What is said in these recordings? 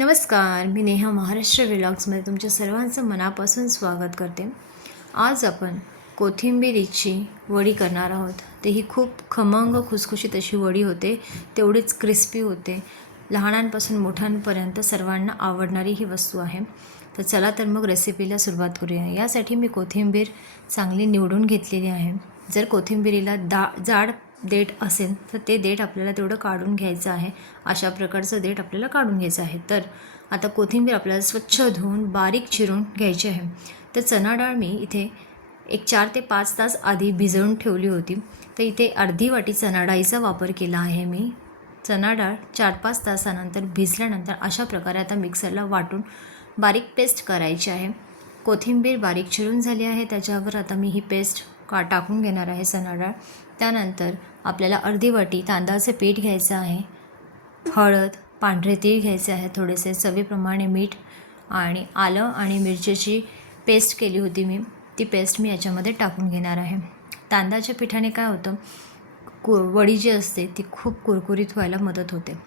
नमस्कार मी नेहा महाराष्ट्र व्लॉग्समध्ये तुमच्या सर्वांचं मनापासून स्वागत करते. आज आपण कोथिंबिरीची वडी करणार आहोत. ते ही खूप खमंग खुसखुशीत अशी वडी होते. तेवढीच क्रिस्पी होते. लहानांपासून मोठ्यांपर्यंत सर्वांना आवडणारी ही वस्तू आहे. तर चला तर मग रेसिपीला सुरुवात करूया. यासाठी मी कोथिंबीर चांगली निवडून घेतलेली आहे. जर कोथिंबिरीला दा जाड देठ असेल तर ते देठ आपल्याला तेवढं काढून घ्यायचं आहे. अशा प्रकारचं देठ आपल्याला काढून घ्यायचं आहे. तर आता कोथिंबीर आपल्याला स्वच्छ धुवून बारीक चिरून घ्यायची आहे. तर चणा डाळ मी इथे एक चार ते पाच तास आधी भिजवून ठेवली होती. तर इथे अर्धी वाटी चणा डाळीचा वापर केला आहे मी. चणा डाळ चार पाच तासानंतर भिजल्यानंतर अशा प्रकारे आता मिक्सरला वाटून बारीक पेस्ट करायची आहे. कोथिंबीर बारीक चिरून झाली आहे. त्याच्यावर आता मी ही पेस्ट का टाकून घेणार आहे चणा डाळ त्यानंतर आपल्याला अर्धी वाटी तांदळाचं पीठ घ्यायचं आहे. हळद पांढरे तीळ घ्यायचे आहे थोडेसे चवीप्रमाणे मीठ आणि आलं आणि मिरचीची पेस्ट केली होती मी. ती पेस्ट मी याच्यामध्ये टाकून घेणार आहे. तांदळाच्या पिठाने काय होतं? कु वडी जी असते ती खूप कुरकुरीत व्हायला मदत होते.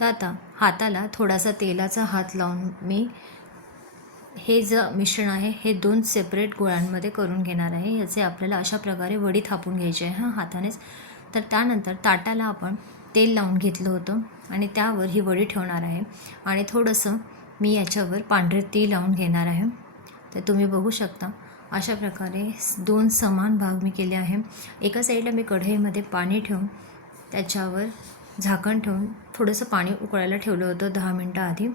तर आता हाताला थोडासा तेलाचा हात लावून मी हे जे मिश्रण आहे हे दोन सेपरेट गोळ्यांमध्ये करून घेणार आहे. याचे आपल्याला अशा प्रकारे वडी थापून घ्यायची आहे. हां हातानेच. तर त्यानंतर ताटाला आपण तेल लावून घेतलं होतं आणि त्यावर ही वडी ठेवणार आहे. आणि थोडंसं मी याच्यावर पांढरे तीळ लावून घेणार आहे. तर तुम्ही बघू शकता अशा प्रकारे दोन समान भाग मी केले आहे. एका साईडला मी कढईमध्ये पाणी ठेवून त्याच्यावर झाकण ठेवून थोडंसं पाणी उकळायला ठेवलं होतं दहा मिनटं आधी.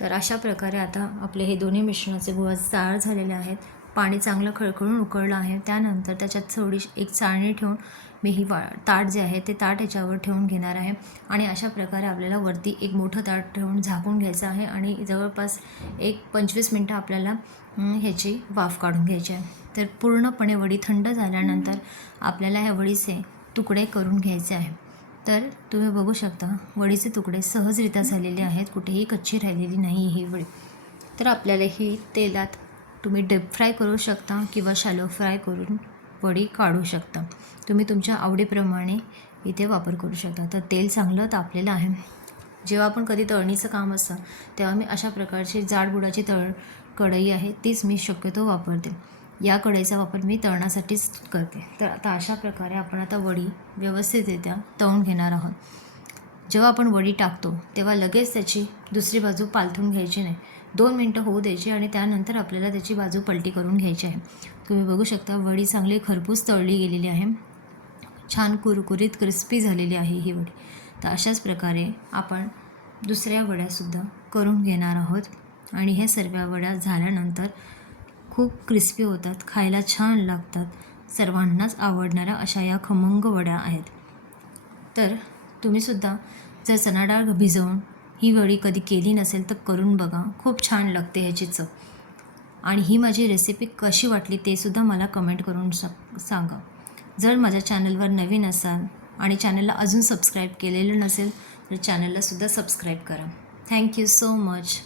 तर अशा प्रकारे आता आपले हे दोन्ही मिश्रणाचे गोळा तयार झालेले आहेत. पाणी चांगलं खळखळून उकळलं आहे. त्यानंतर त्याच्यात थोडी एक चाळणी ठेवून मी ही वा ताट जे आहे ते ताट याच्यावर ठेवून घेणार आहे. आणि अशा प्रकारे आपल्याला वरती एक मोठं ताट ठेवून झाकून घ्यायचं आहे आणि जवळपास एक पंचवीस मिनटं आपल्याला ह्याची वाफ काढून घ्यायची आहे. तर पूर्णपणे वडी थंड झाल्यानंतर आपल्याला ह्या वडीचे तुकडे करून घ्यायचे आहे. तर तुम्ही बघू शकता वडीचे तुकडे सहजरित्या झालेले आहेत कुठेही कच्ची राहिलेली नाही ही वडी. तर आपल्याला ही तेलात तुम्ही डीप फ्राय करू शकता किंवा शॅलो फ्राय करून वडी काढू शकता. तुम्ही तुमच्या आवडीप्रमाणे इथे वापर करू शकता. तर तेल चांगलं तापलेलं आहे. जेव्हा आपण कधी तळणीचं काम असतं तेव्हा मी अशा प्रकारची जाडबुडाची तळ कढई आहे तीच मी शक्यतो वापरते. या कढईचा वापर मी तळण्यासाठीच करते. तर आता अशा प्रकारे आपण आता वडी व्यवस्थितरित्या तळून घेणार आहोत. जेव्हा आपण वडी टाकतो तेव्हा लगेच त्याची दुसरी बाजू पालथून घ्यायची नाही. दोन मिनटं होऊ द्यायची आणि त्यानंतर आपल्याला त्याची बाजू पलटी करून घ्यायची आहे. तुम्ही बघू शकता वडी चांगली खरपूस तळली गेलेली आहे. छान कुरकुरीत क्रिस्पी झालेली आहे ही वडी. तर अशाच प्रकारे आपण दुसऱ्या वड्यासुद्धा करून घेणार आहोत. आणि ह्या सर्व वड्या झाल्यानंतर खूप क्रिस्पी होतात खायला छान लागतात. सर्वांनाच आवडणाऱ्या अशा या खमंग वड्या आहेत. तर तुम्हीसुद्धा जर चणा डाळ भिजवून ही वडी कधी केली नसेल तर करून बघा. खूप छान लागते ह्याची चव. आणि ही माझी रेसिपी कशी वाटली ते सुद्धा मला कमेंट करून सा सांगा. जर माझ्या चॅनलवर नवीन असाल आणि चॅनलला अजून सबस्क्राईब केलेलं नसेल तर चॅनललासुद्धा सबस्क्राईब करा. Thank you so much